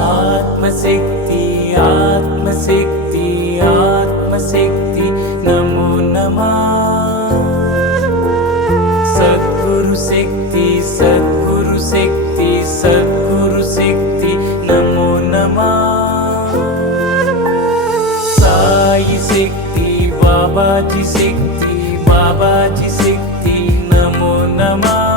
ఆత్మశక్తి ఆత్మశక్తి ఆత్మశక్తి నమో నమా. సద్గురు శక్తి సద్గురు శక్తి సద్గురు శక్తి నమో నమా. సాయి శక్తి బాబాజీ శక్తి బాబాజీ శక్తి నమో నమా.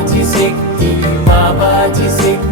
Babacı sekti,